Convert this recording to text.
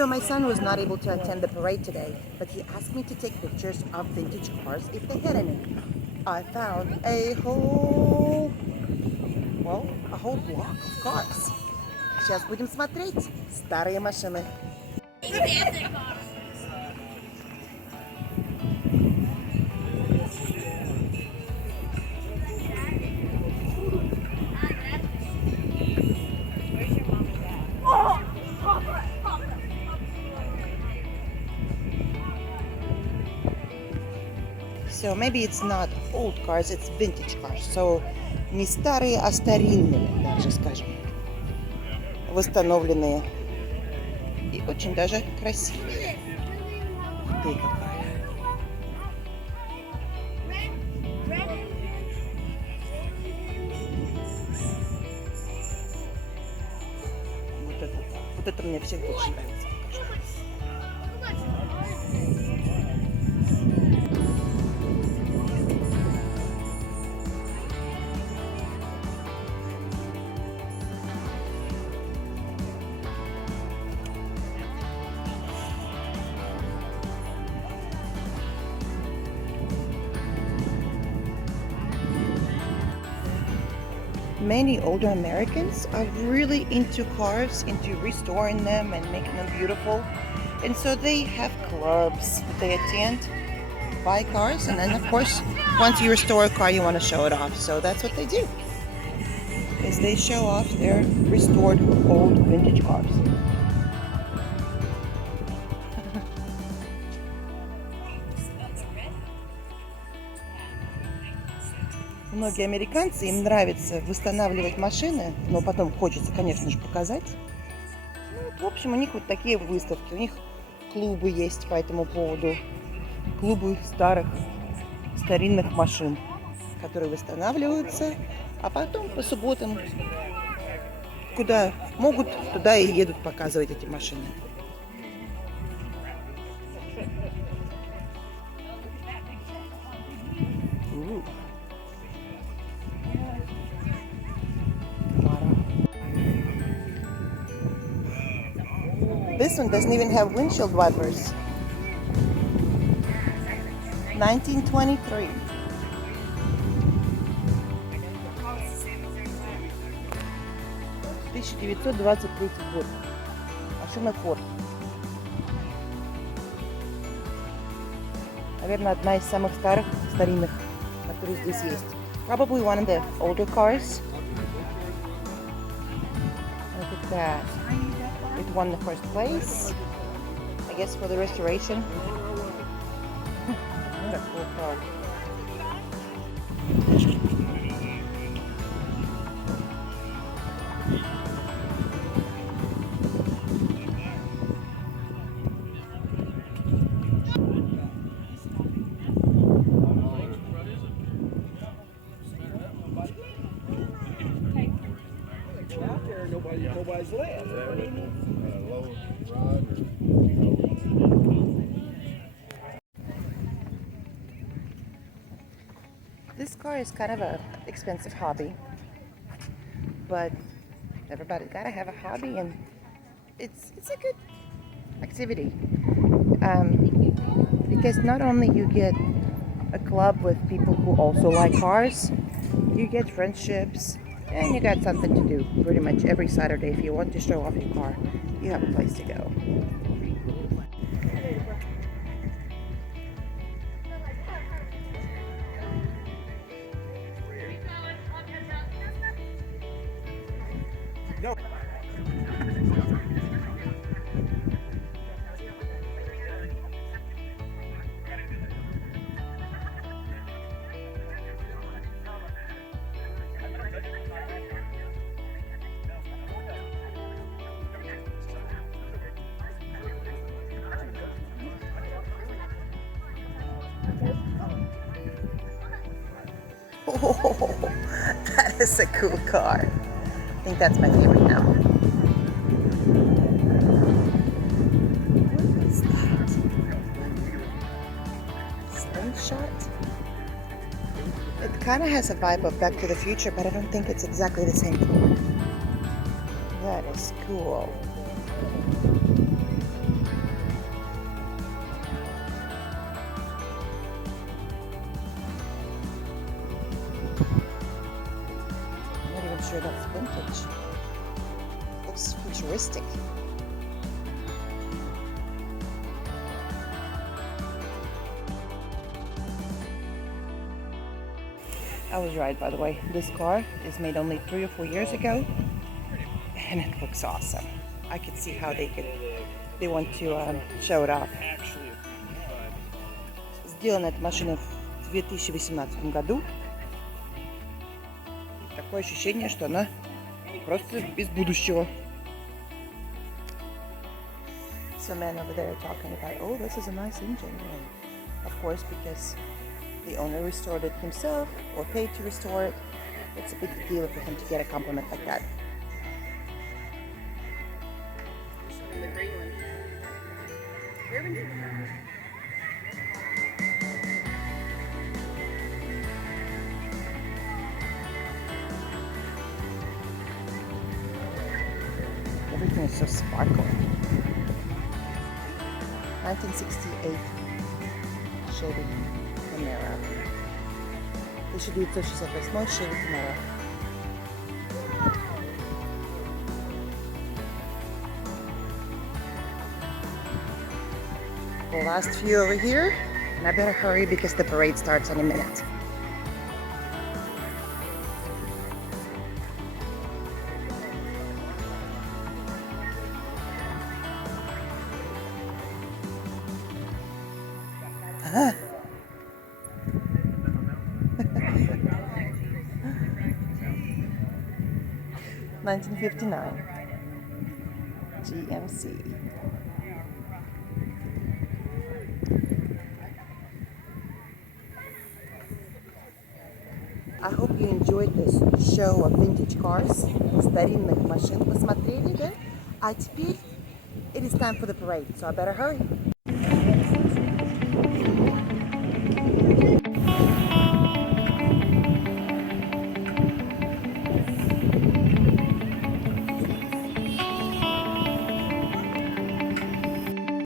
So my son was not able to attend the parade today, but he asked me to take pictures of vintage cars if they had any. I found a whole block of cars. Сейчас будем смотреть старые машины. So maybe it's not old cars, it's vintage cars. So не старые, а старинные, даже скажем. Восстановленные. И очень даже красивые. Ух ты, какая. Вот это мне всех больше нравится. Many older Americans are really into cars, into restoring them and making them beautiful. And so they have clubs that they attend, buy cars, and then of course, once you restore a car, you want to show it off. So that's what they do, is they show off their restored old vintage cars. Многие американцы, им нравится восстанавливать машины, но потом хочется, конечно же, показать. Ну, в общем, у них вот такие выставки, у них клубы есть по этому поводу. Клубы старинных машин, которые восстанавливаются, а потом по субботам, куда могут, туда и едут показывать эти машины. This one doesn't even have windshield wipers. 1923. год. Машина Ford. Наверное, одна из самых старинных, которые здесь есть. Probably one of the older cars. Look at that. It won the first place, I guess, for the restoration. What a cool car. Nobody's left. This car is kind of an expensive hobby, but everybody's got to have a hobby, and it's a good activity, because not only you get a club with people who also like cars, you get friendships, and you got something to do pretty much every Saturday. If you want to show off your car, you have a place to go. No. Oh, that is a cool car. I think that's my favorite now. What is that? Slingshot? It kind of has a vibe of Back to the Future, but I don't think it's exactly the same car. That is cool. much. Looks futuristic. I was right, by the way. This car is made only 3 or 4 years ago, and it looks awesome. I could see how they want to show it off. Сделана эта машина в 2018 году. Такое ощущение, что она просто из будущего. Some man over there talking about, oh, this is a nice engine. And of course, because the owner restored it himself or paid to restore it. It's a big deal for him to get a compliment like that. The green one. Everything is so sparkling. 1968 Chevy Camaro. 1968 Chevy Camaro. The last few over here, and I better hurry because the parade starts in a minute. Huh? 1959 GMC. I hope you enjoyed this show of vintage cars. Старинных машин посмотрели, да? А теперь it is time for the parade, so I better hurry.